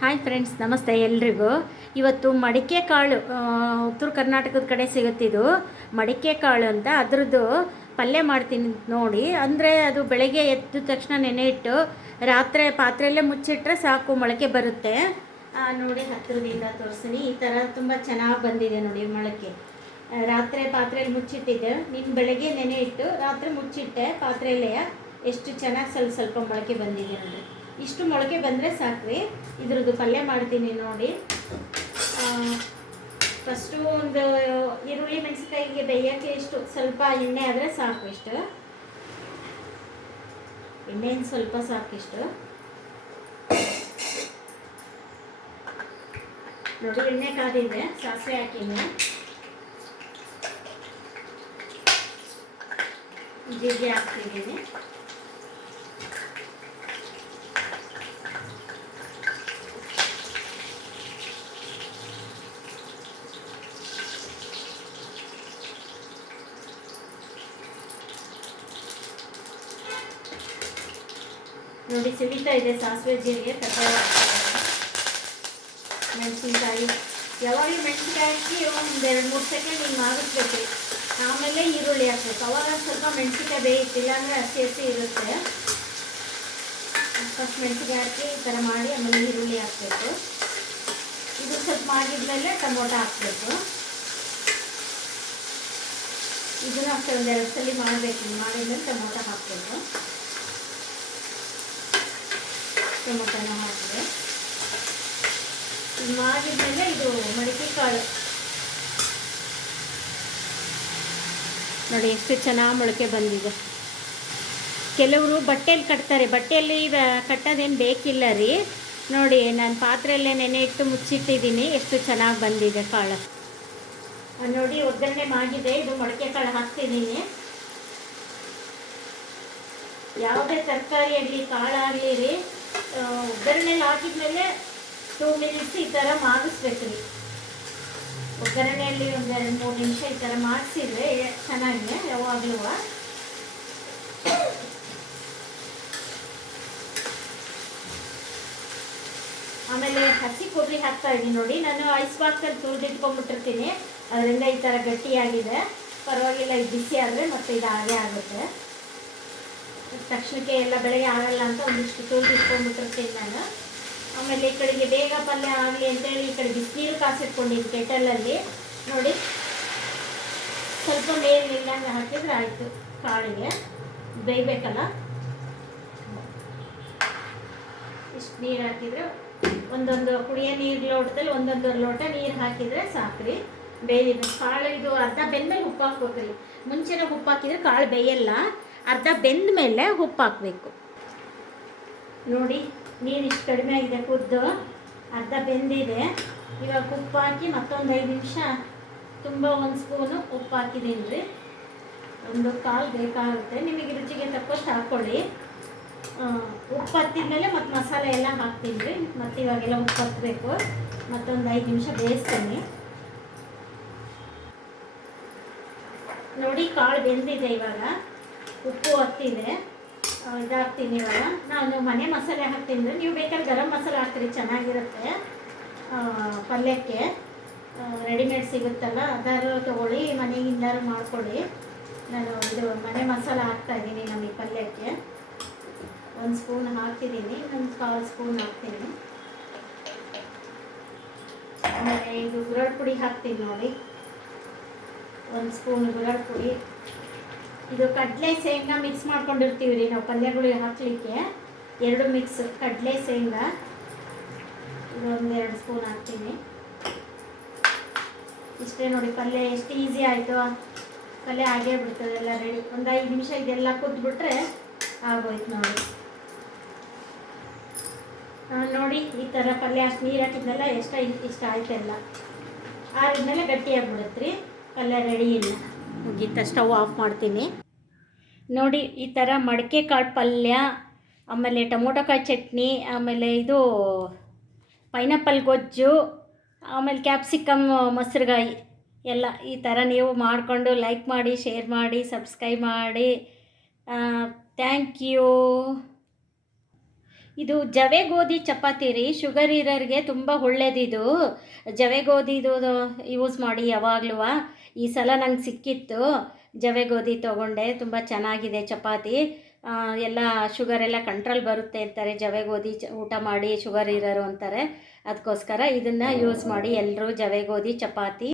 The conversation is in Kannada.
ಹಾಯ್ ಫ್ರೆಂಡ್ಸ್, ನಮಸ್ತೆ ಎಲ್ರಿಗೂ. ಇವತ್ತು ಮಡಿಕೆ ಕಾಳು ಉತ್ತರ ಕರ್ನಾಟಕದ ಕಡೆ ಸಿಗುತ್ತಿದ್ದು ಮಡಿಕೆ ಕಾಳು ಅಂತ. ಅದರದ್ದು ಪಲ್ಯ ಮಾಡ್ತೀನಿ ನೋಡಿ. ಅಂದರೆ ಅದು ಬೆಳಗ್ಗೆ ಎದ್ದ ತಕ್ಷಣ ನೆನೆ ಇಟ್ಟು ರಾತ್ರಿ ಪಾತ್ರೆಯಲ್ಲೇ ಮುಚ್ಚಿಟ್ರೆ ಸಾಕು, ಮೊಳಕೆ ಬರುತ್ತೆ. ನೋಡಿ ಹತ್ತಿರದಿಂದ ತೋರಿಸ್ತೀನಿ. ಈ ಥರ ತುಂಬ ಚೆನ್ನಾಗಿ ಬಂದಿದೆ ನೋಡಿ ಮೊಳಕೆ. ರಾತ್ರಿ ಪಾತ್ರೆಯಲ್ಲಿ ಮುಚ್ಚಿಟ್ಟಿದ್ದೆ, ನೀನು ಬೆಳಗ್ಗೆ ನೆನೆ ಇಟ್ಟು ರಾತ್ರಿ ಮುಚ್ಚಿಟ್ಟೆ ಪಾತ್ರೆಯಲ್ಲೇ. ಎಷ್ಟು ಚೆನ್ನಾಗಿ ಸ್ವಲ್ಪ ಸ್ವಲ್ಪ ಮೊಳಕೆ ಬಂದಿದೆ ನೋಡಿ. ಇಷ್ಟು ಮೊಳಕೆ ಬಂದರೆ ಸಾಕ್ರಿ. ಇದ್ರದ್ದು ಪಲ್ಯ ಮಾಡ್ತೀನಿ ನೋಡಿ. ಫಸ್ಟು ಒಂದು ಈರುಳ್ಳಿ ಮೆಣಸಿನ್ಕಾಯಿಗೆ ಬೇಯೋಕ್ಕೆ ಇಷ್ಟು ಸ್ವಲ್ಪ ಎಣ್ಣೆ ಆದರೆ ಸಾಕು. ಇಷ್ಟು ಎಣ್ಣೆಯಿಂದ ಸ್ವಲ್ಪ ಸಾಕಿಷ್ಟು ನೋಡಿ. ಎಣ್ಣೆ ಕಾದಿದೆ, ಸಾಸಿವೆ ಹಾಕಿದ್ದೆ, ಜೀರಿಗೆ ಹಾಕ್ತಿದ್ದೀನಿ. ನೋಡಿ ಸಿಡಿತಾ ಇದೆ ಸಾಸಿವೆ ಜೀರಿಗೆ. ಮೆಣಸಿನ್ಕಾಯಿ ಯಾವಾಗಲೂ ಮೆಣಸಿನ್ಕಾಯಿ ಒಂದು 2-3 ಸೆಕೆಂಡ್ ಹಿಂಗೆ ಆಗಿಸ್ಬೇಕು. ಆಮೇಲೆ ಈರುಳ್ಳಿ ಹಾಕಬೇಕು. ಅವಾಗ ಸ್ವಲ್ಪ ಮೆಣಸಿನ್ಕಾಯಿ ಬೇಯಿತಿಲ್ಲ ಅಂದರೆ ಹಸಿ ಹಸಿ ಇರುತ್ತೆ. ಫಸ್ಟ್ ಮೆಣಸಿನ್ಕಾಯಿ ಹಾಕಿ ಈ ಥರ ಮಾಡಿ ಆಮೇಲೆ ಈರುಳ್ಳಿ ಹಾಕಬೇಕು. ಇದು ಸ್ವಲ್ಪ ಮಾಡಿದ್ಮೇಲೆ ಟೊಮೊಟೊ ಹಾಕಬೇಕು. ಇದನ್ನು ಅಷ್ಟೇ ಒಂದು 2 ಸಲ ಮಾಡಬೇಕು. ಮಾಡಿದ್ಮೇಲೆ ಟೊಮೊಟೊ ಹಾಕಬೇಕು. ಟೊಮೊಟೊನ ಹಾಕಿದೆ. ಇದು ಮಾಡಿದ್ಮೇಲೆ ಇದು ಮಡಿಕೆ ಕಾಳು ನೋಡಿ ಎಷ್ಟು ಚೆನ್ನಾಗಿ ಮೊಳಕೆ ಬಂದಿದೆ. ಕೆಲವರು ಬಟ್ಟೆಯಲ್ಲಿ ಕಟ್ತಾರೆ, ಬಟ್ಟೆಯಲ್ಲಿ ಕಟ್ಟೋದೇನು ಬೇಕಿಲ್ಲ ರೀ. ನೋಡಿ ನಾನು ಪಾತ್ರೆಯಲ್ಲೇ ನೆನೆ ಇಟ್ಟು ಮುಚ್ಚಿಟ್ಟಿದ್ದೀನಿ, ಎಷ್ಟು ಚೆನ್ನಾಗಿ ಬಂದಿದೆ ಕಾಳು. ನೋಡಿ ಒಗ್ಗರಣೆ ಮಾಡಿದೆ. ಇದು ಮೊಳಕೆ ಕಾಳು ಹಾಕ್ತಿದ್ದೀನಿ. ಯಾವುದೇ ತರಕಾರಿ ಆಗಲಿ ಕಾಳಾಗಲಿ ರೀ, ಒಗ್ಗರಣೆಯಲ್ಲಿ ಹಾಕಿದ್ಮೇಲೆ 2 ಮಿನಿಟ್ಸ್ ಈ ಥರ ಮಾಡಿಸ್ಬೇಕು ರೀ. ಒಗ್ಗರಣೆಯಲ್ಲಿ ಒಂದು 2-3 ನಿಮಿಷ ಈ ಥರ ಮಾಡಿಸಿದ್ರೆ ಚೆನ್ನಾಗಿದೆ ಯಾವಾಗಲೂ. ಆಮೇಲೆ ಹಸಿ ಕೊಬ್ಬರಿ ಹಾಕ್ತಾ ಇದ್ದೀನಿ ನೋಡಿ. ನಾನು ಐಸ್ ಬಾಕ್ಸಲ್ಲಿ ತುರಿದಿಟ್ಕೊಂಡ್ಬಿಟ್ಟಿರ್ತೀನಿ, ಅದರಿಂದ ಈ ಥರ ಗಟ್ಟಿಯಾಗಿದೆ. ಪರವಾಗಿಲ್ಲ, ಇದು ಬಿಸಿ ಆದರೆ ಮತ್ತೆ ಇದು ಹಾಗೆ ಆಗುತ್ತೆ. ತಕ್ಷಣಕ್ಕೆ ಎಲ್ಲ ಬೆಳಗ್ಗೆ ಆಗಲ್ಲ ಅಂತ ಒಂದಿಷ್ಟು ತುರಿದಿಟ್ಕೊಂಡ್ಬಿಟ್ಟಿರ್ತೀನಿ ನಾನು. ಆಮೇಲೆ ಈ ಕಡೆಗೆ ಬೇಗ ಪಲ್ಯ ಆಗಲಿ ಅಂತೇಳಿ ಈ ಕಡೆ ಬಿಸಿನೀರು ಕಾಸಿಟ್ಕೊಂಡಿದ್ದು ಕೆಟಲಲ್ಲಿ ನೋಡಿ. ಸ್ವಲ್ಪ ಮೇಲೆ ನಿಲ್ಲಂಗೆ ಹಾಕಿದ್ರೆ ಆಯಿತು. ಕಾಳಿಗೆ ಬೇಯಬೇಕಲ್ಲ, ಇಷ್ಟು ನೀರು ಹಾಕಿದರೆ ಒಂದೊಂದು ಕುಡಿಯೋ ನೀರು ಲೋಟದಲ್ಲಿ ಒಂದೊಂದು ಲೋಟ ನೀರು ಹಾಕಿದರೆ ಸಾಕ್ರಿ, ಬೇಯಬೇಕು. ಕಾಳು ಇದು ಅರ್ಧ ಬೆಂದಮೇಲೆ ಉಪ್ಪು ಹಾಕ್ಬೇಕ್ರಿ. ಮುಂಚೆನೇ ಉಪ್ಪು ಹಾಕಿದರೆ ಕಾಳು ಬೇಯಲ್ಲ. ಅರ್ಧ ಬೆಂದ ಮೇಲೆ ಉಪ್ಪು ಹಾಕಬೇಕು ನೋಡಿ. ನೀರು ಇಷ್ಟು ಕಡಿಮೆ ಆಗಿದೆ, ಕುದ್ದು ಅರ್ಧ ಬೆಂದಿದೆ. ಇವಾಗ ಉಪ್ಪು ಹಾಕಿ ಮತ್ತೊಂದು 5 ನಿಮಿಷ ತುಂಬ 1 ಸ್ಪೂನು ಉಪ್ಪು ಹಾಕಿದ್ದೀನಿ ರೀ. 1 ಕಾಲು ಬೇಕಾಗುತ್ತೆ, ನಿಮಗೆ ರುಚಿಗೆ ತಕ್ಕಷ್ಟು ಹಾಕ್ಕೊಳ್ಳಿ. ಉಪ್ಪು ಹತ್ತಿದ್ಮೇಲೆ ಮತ್ತು ಮಸಾಲೆ ಎಲ್ಲ ಹಾಕ್ತೀನಿ ರೀ. ಮತ್ತು ಇವಾಗೆಲ್ಲ ಉಪ್ಪು ಹತ್ತಬೇಕು. ಮತ್ತೊಂದು 5 ನಿಮಿಷ ಬೇಯಿಸ್ತೀನಿ ನೋಡಿ. ಕಾಳು ಬೆಂದಿದೆ, ಇವಾಗ ಉಪ್ಪು ಹತ್ತಿದೆ. ಇದಾಗ್ತೀನಿ. ಇವಾಗ ನಾನು ಮನೆ ಮಸಾಲೆ ಹಾಕ್ತೀನಿ. ನೀವು ಬೇಕಾದ್ರೆ ಗರಂ ಮಸಾಲೆ ಹಾಕ್ತೀರಿ, ಚೆನ್ನಾಗಿರುತ್ತೆ ಪಲ್ಯಕ್ಕೆ. ರೆಡಿಮೇಡ್ ಸಿಗುತ್ತಲ್ಲ, ಅದಾರು ತೊಗೊಳ್ಳಿ, ಮನೆಯಿಂದಾರು ಮಾಡ್ಕೊಳ್ಳಿ. ನಾನು ಇದು ಮನೆ ಮಸಾಲೆ ಹಾಕ್ತಾಯಿದ್ದೀನಿ ನಮಗೆ ಪಲ್ಯಕ್ಕೆ. 1 ಸ್ಪೂನ್ ಹಾಕ್ತಿದ್ದೀನಿ, 1/4 ಸ್ಪೂನ್ ಹಾಕ್ತೀನಿ. ಆಮೇಲೆ ಇದು ಗುರಳ್ ಪುಡಿ ಹಾಕ್ತೀನಿ ನೋಡಿ, 1 ಸ್ಪೂನ್ ಗುರಳ್ ಪುಡಿ. ಇದು ಕಡಲೆ ಶೇಂಗಾ ಮಿಕ್ಸ್ ಮಾಡ್ಕೊಂಡಿರ್ತೀವಿ ರೀ ನಾವು ಪಲ್ಯಗಳಿಗೆ ಹಾಕಲಿಕ್ಕೆ. 2 ಮಿಕ್ಸ್ ಕಡಲೆ ಶೇಂಗಾ. ಇದು 1-2 ಸ್ಪೂನ್ ಹಾಕ್ತೀನಿ. ಇಷ್ಟೇ ನೋಡಿ, ಪಲ್ಯ ಎಷ್ಟು ಈಸಿ ಆಯಿತು. ಪಲ್ಯ ಆಗೇ ಬಿಡ್ತದೆ, ಎಲ್ಲ ರೆಡಿ. ಒಂದು 5 ನಿಮಿಷ ಇದೆಲ್ಲ ಕುದ್ಬಿಟ್ರೆ ಆಗೋಯ್ತು ನೋಡಿ. ನೋಡಿ ಈ ಥರ ಪಲ್ಯ ಅಷ್ಟು ನೀರು ಹಾಕಿದ್ನೆಲ್ಲ ಇಷ್ಟ ಆಯ್ತೆಲ್ಲ. ಆರಿದ್ಮೇಲೆ ಗಟ್ಟಿಯಾಗಿಬಿಡುತ್ತೆ ರೀ, ಪಲ್ಯ ರೆಡಿ ಇಲ್ಲ. ಮುಗೀತ, ಸ್ಟವ್ ಆಫ್ ಮಾಡ್ತೀನಿ ನೋಡಿ. ಈ ಥರ ಮಡಿಕೆ ಕಾಳು ಪಲ್ಯ, ಆಮೇಲೆ ಟೊಮೊಟೊ ಕಾಯಿ ಚಟ್ನಿ, ಆಮೇಲೆ ಇದು ಪೈನಾಪಲ್ ಗೊಜ್ಜು, ಆಮೇಲೆ ಕ್ಯಾಪ್ಸಿಕಮ್ ಮೊಸರುಗಾಯಿ ಎಲ್ಲ ಈ ಥರ ನೀವು ಮಾಡಿಕೊಂಡು ಲೈಕ್ ಮಾಡಿ, ಶೇರ್ ಮಾಡಿ, ಸಬ್ಸ್ಕ್ರೈಬ್ ಮಾಡಿ. Thank you. ಇದು ಜವೆ ಗೋಧಿ ಚಪಾತಿ ರೀ. ಶುಗರ್ ಇರೋರಿಗೆ ತುಂಬ ಒಳ್ಳೇದಿದು. ಜವೆ ಗೋಧಿದು ಯೂಸ್ ಮಾಡಿ ಯಾವಾಗಲೂ. ಈ ಸಲ ನಂಗೆ ಸಿಕ್ಕಿತ್ತು, ಜವೆ ಗೋಧಿ ತೊಗೊಂಡೆ. ತುಂಬ ಚೆನ್ನಾಗಿದೆ ಚಪಾತಿ. ಎಲ್ಲ ಶುಗರೆಲ್ಲ ಕಂಟ್ರೋಲ್ ಬರುತ್ತೆ ಅಂತಾರೆ, ಜವೆ ಗೋಧಿ ಊಟ ಮಾಡಿ ಶುಗರ್ ಇರೋರು ಅಂತಾರೆ. ಅದಕ್ಕೋಸ್ಕರ ಇದನ್ನು ಯೂಸ್ ಮಾಡಿ ಎಲ್ಲರೂ, ಜವೆ ಗೋಧಿ ಚಪಾತಿ.